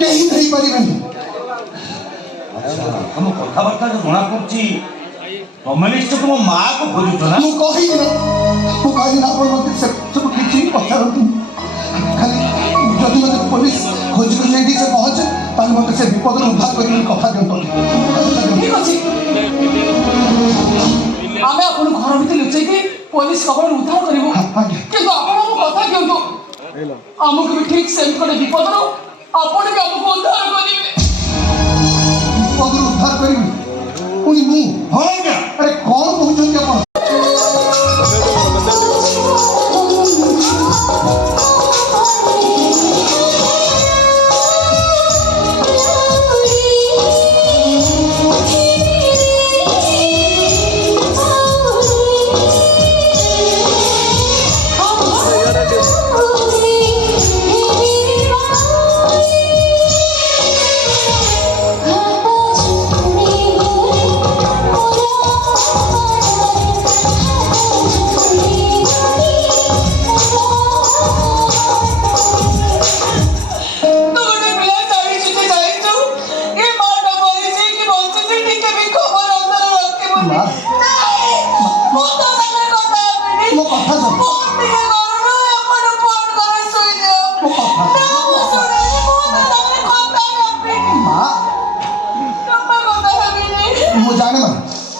कहीं नहीं परिबेनी। अच्छा तुम कथबार्ता जो जना पड़ची तुम निश्चय तुम माँ को खोजुच ना मु कहि ना अपन मते सब किछि पछारंतु खाली जदि मते पुलिस खोज को जेडी से पहुंचे ताल मते से विपद उद्धार करी कथा दियंतो। ठीक अछि आमे अपन घर भीतर लुचै कि पुलिस खबर उद्धार करिवो किंतु आपण हम कथा कियंतो हमको भी ठीक से कोन विपद रो आपण के हमको उद्धार करिवे विपद उद्धार करिवे पुनी मु हो गया। अरे कौन कहउछन अपन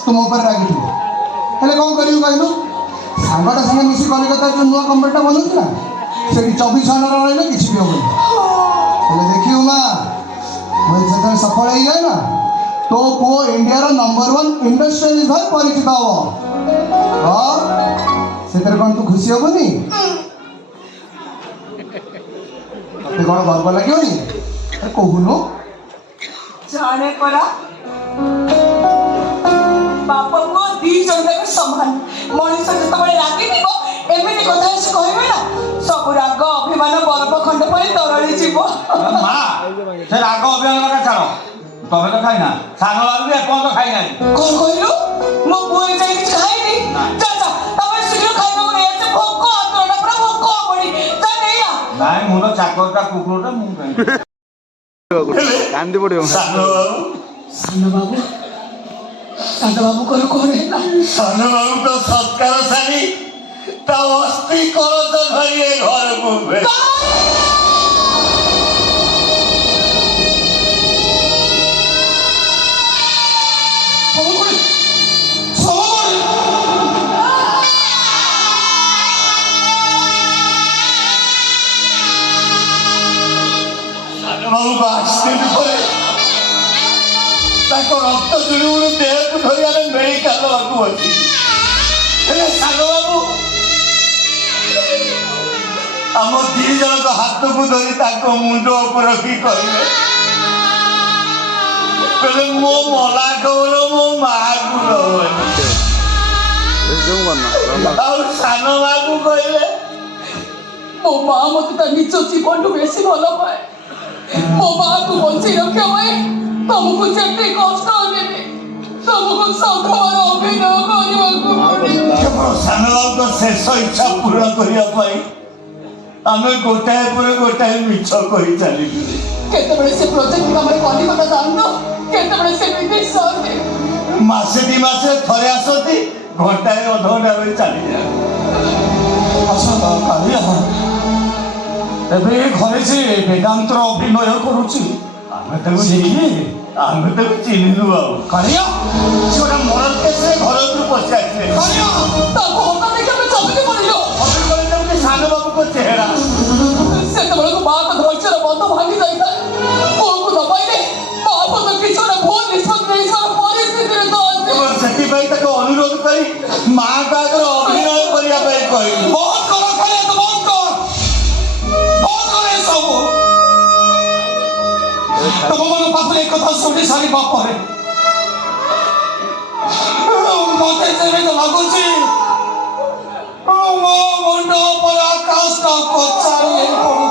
तुम ऊपर रागी थी हेले कौन करियो कहलु सांगटा संगे मिसी कलिकता जो नुआ कंपनीटा बनउतला सेठी 24 घंटा रहले किछि भी होबे हेले देखियो मां मैं जतन सफल हो गए ना तो पो इंडिया रो नंबर 1 इंडस्ट्रियलिस्ट भाई परिचित हो हां सेतर कोन तू खुशी होबनी ते कोन गर्व लागियोनी अरे कहूनो जाने पड़ा बापा को दी जन के समान मनुष्य जतबे रागी निबो एमिति कथा से कहबे ना सब राग अभिमान बरफ खंड पई तरळी जीव माँ से राग अभिमान का छाड़ तबे तो खाई ना सानो बाबू भी कौन तो खाई ना कोन कहलु मो बुई जाई कि खाइनी चाचा तबे शीघ्र खाइबो रे एते भोक आतोडा पूरा भोक पड़ी जा नैया नाइ मु तो चाकरटा कुकुरटा मु कांदी पड़ियो सानो बाबू को है ना सानो बाबू तो सत्कार सारी ता अस्थि कलश धरी ए घर को सानो बाबू को एक्सीडेंट करे ताको रक्त जुड़ुड़ देह को धरी आने मेडिकल बाबू अछि हे सानो बाबू हम दी जन को हाथ को धरी ताको मुंडो ऊपर रखी कहिबे पहले मो मला करो मो मां को और सानो बाबू कहले मो मां मते त निज जीवन बेसी भलो पाए मो मां को बंची रखे हुए तुमको जेते कष्ट होबे तुमको संघवर अभिनय କରିବାକୁ पड़े सानो बाबू को शेष इच्छा पूरा करिया पाई आमे गोटाए पर गोटाए मिछ कहि चली केतबे से प्रोजेक्ट हमर कलिकता जानो केतबे से विदेश आते मासे दी मासे थरे आसती घंटाए अध घंटा में चली जाए अच्छा कालिया एबे घरे से वेदांतर अभिनय करूची आमे तको चिन्हनु बाबू कालिया छोटा मरद केसे घर को पछाइले कालिया ताको होता नहीं के चलके पड़िलो अभी बोले जब सानो बाबू को चेहरा से तबले को बात धरछर बंद भागी जाई था को दबाइले बाप तो किछो ना भूल निष्पत्ति नहीं सर परिस्थिति रे तो सेठी भाई तक अनुरोध करी मां का अगर अभिनय करिया पाई कहि बहुत करो खाली तो बहुत करे सब तब मन पापले कथा सुनी सारी बाप रे मते से तो लागुची मो मुंडो पर आकाश का पचारी पड़ू